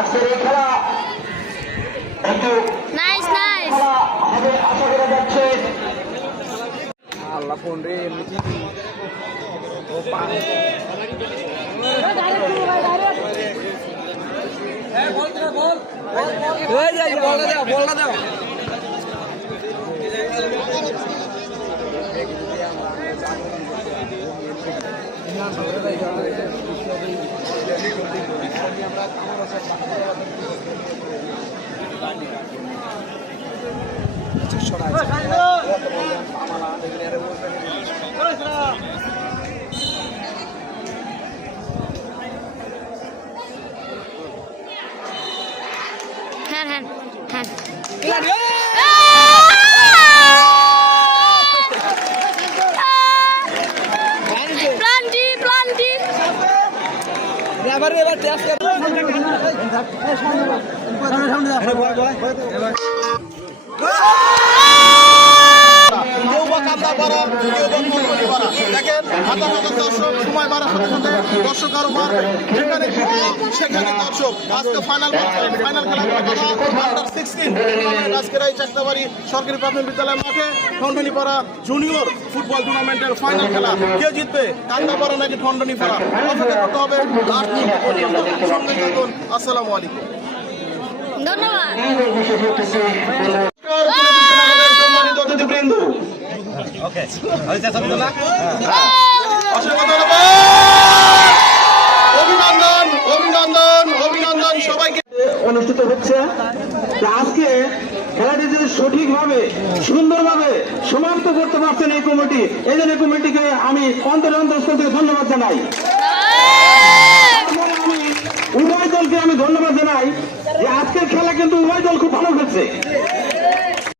আজকের এই খেলা একটু নাইস নাইস হবে আশা করা যাচ্ছে। আল্লাহ ফোন রে এমনি কি ও পারে বলটা দাও হ্যাঁ হ্যাঁ হ্যাঁ প্লান্টি প্লান্টি এবার টেস্ট দেখেন হাজার হাজার দর্শক সময় বাড়ার সাথে সাথে দর্শক আরো বাড়বে যেখানে সেখানে দর্শক আজকে ফাইনাল খেলা আন্ডার 16 আজকের এই চাকদাবাড়ি সরকারি প্রাথমিক বিদ্যালয় মাঠে ঠনঠনিপাড়া জুনিয়র ফুটবল টুর্নামেন্টের ফাইনাল খেলা কে জিতবে কান্দাপাড়া নাকি ঠনঠনিপাড়া অপেক্ষা করতে হবে লাস্ট পর্যন্ত সঙ্গে থাকুন। আসসালামু আলাইকুম, ধন্যবাদ। সম্মানিত অতিথিবৃন্দ, অসংখ্য ধন্যবাদ, অভিনন্দন অভিনন্দন অভিনন্দন সবাইকে। অনুষ্ঠিত হচ্ছে আজকে খেলাটি যদি সঠিকভাবে সুন্দরভাবে সমাপ্ত করতে পারছেন এই কমিটি, এই জন্য কমিটিকে আমি অন্তরস্থল থেকে ধন্যবাদ জানাই। আমি উভয় দলকে আমি ধন্যবাদ জানাই যে আজকের খেলা কিন্তু উভয় দল খুব ভালো খেলছে।